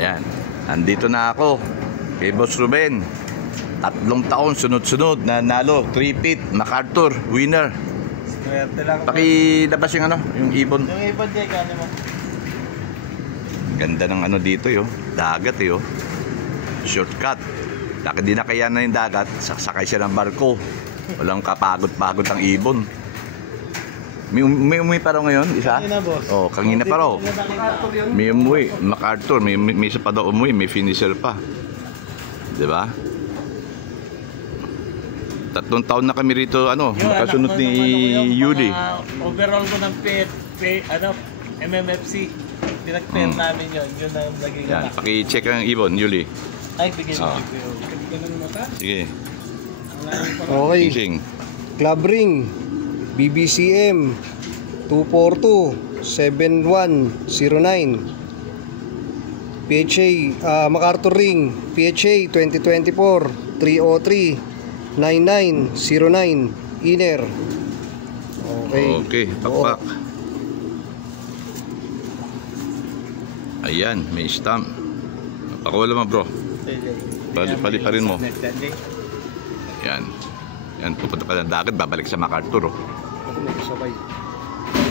Yan. Andito na ako kay Boss Ruben. 3 taon sunod-sunod na nalo. 3-peat, MacArthur, winner. Swerte lang. Pakilabas yung ano, yung ibon. Yung ibon dyan, kano mo? Ganda ng ano dito yo. Dagat yo. Shortcut. Laki di na kaya na yung dagat, saksakay siya ng barko. Walang kapagod-pagod ang ibon. May umuwi pa raw ngayon, isa? Kanina, boss. Oh, kanina pa raw. May umuwi, MacArthur, may isa pa daw umuwi, may finisher pa. 'Di ba? 3 taon na kami rito, ano, kasunod ni Yuli. Overall ko ng MMFC. Pinag-pair namin yun. Yun ang naging Yan, paki-check ang ibon, Yuli. Ay, bigyan mo. Sige. Okay. Fishing. Club ring. BBCM 242-7109. PHA MacArthur ring PHA 2024 303-9909 inner. Okay. Okay, pakpak. Ayan, may stamp. Pakawala mo, bro. Pali pa rin mo. Yan. Yan, pupunta pa ng dagat, babalik sa MacArthur. Oh.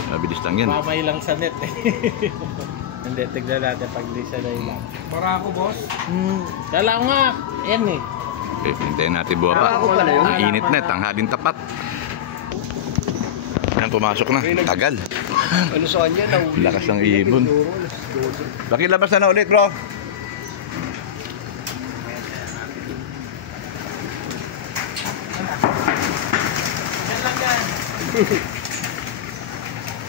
Mabilis lang yan. Mamay lang sa net eh. Hindi, tignan natin pag di siya na ilang. Para ako, boss? Dala ko nga. Yan eh. Okay, hintayin natin buha pa. Ang init na, tanghalin tapat. Yan, pumasok na. Tagal. Ano saan yan? Lakas ng ibon. Pakilabas na ulit, bro.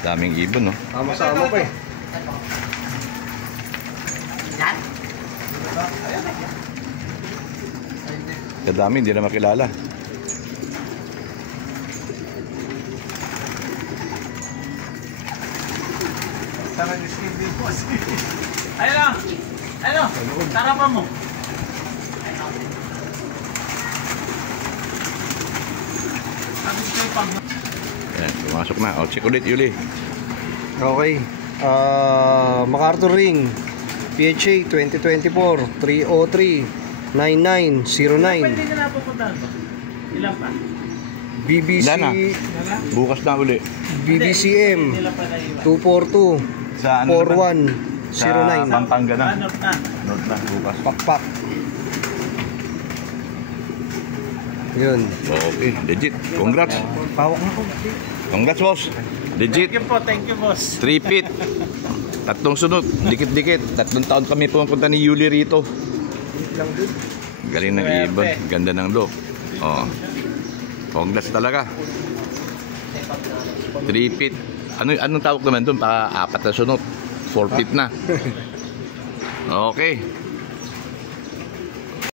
Daming ibon, no? Sama-sama pa eh. Kadami, hindi na makilala. Tara ni Steve boss. Ayun. Ano? Tarapan mo. Yan, pumasok na. O, check ulit, Yuli. Okay. MacArthur ring PHA 2024 303-9909. Pwede na napupuntahan ba? Ilan pa? BBC Ilan na? Bukas na uli. BBCM Ilan pa na iwan? 242 Sa ano naman? 4109. Sa Pampanga na. North na. North na, bukas. Pakpak. Yun. Okay, legit. Congrats. Pawak na ko. Congrats, boss. Legit. Thank you boss. 3-peat. 3 sunod. Dikit-dikit. 3 taon kami pumunta ni Yuli rito. Galing ng ibon. Ganda ng look. Oh. Congrats talaga. 3-peat. Anong tawag naman doon? Pa 4 na sunod. 4-peat na. Okay.